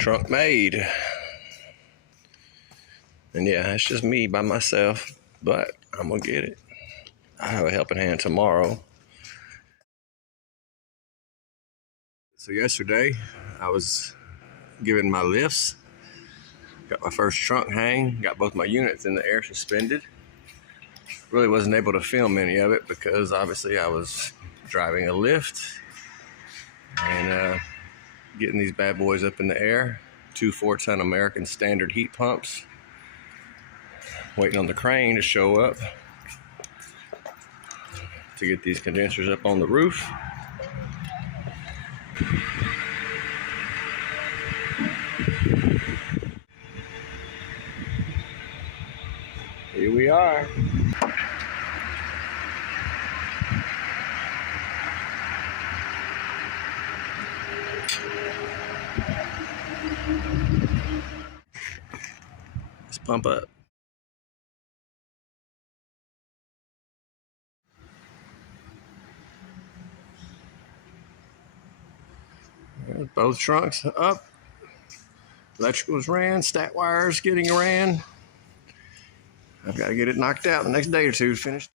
Trunk made. And yeah, it's just me by myself, but I'm gonna get it. I have a helping hand tomorrow. So yesterday, I was giving my lifts. Got my first trunk hang, got both my units in the air suspended. Really wasn't able to film any of it because obviously I was driving a lift and getting these bad boys up in the air. 2 4-ton American Standard Heatpumps. Waiting on the crane to show up to get these condensers up on the roof. Here we are. Let's pump up. Both trunks up. Electricals ran, stat wires getting ran. I've got to get it knocked out the next day or two to finish.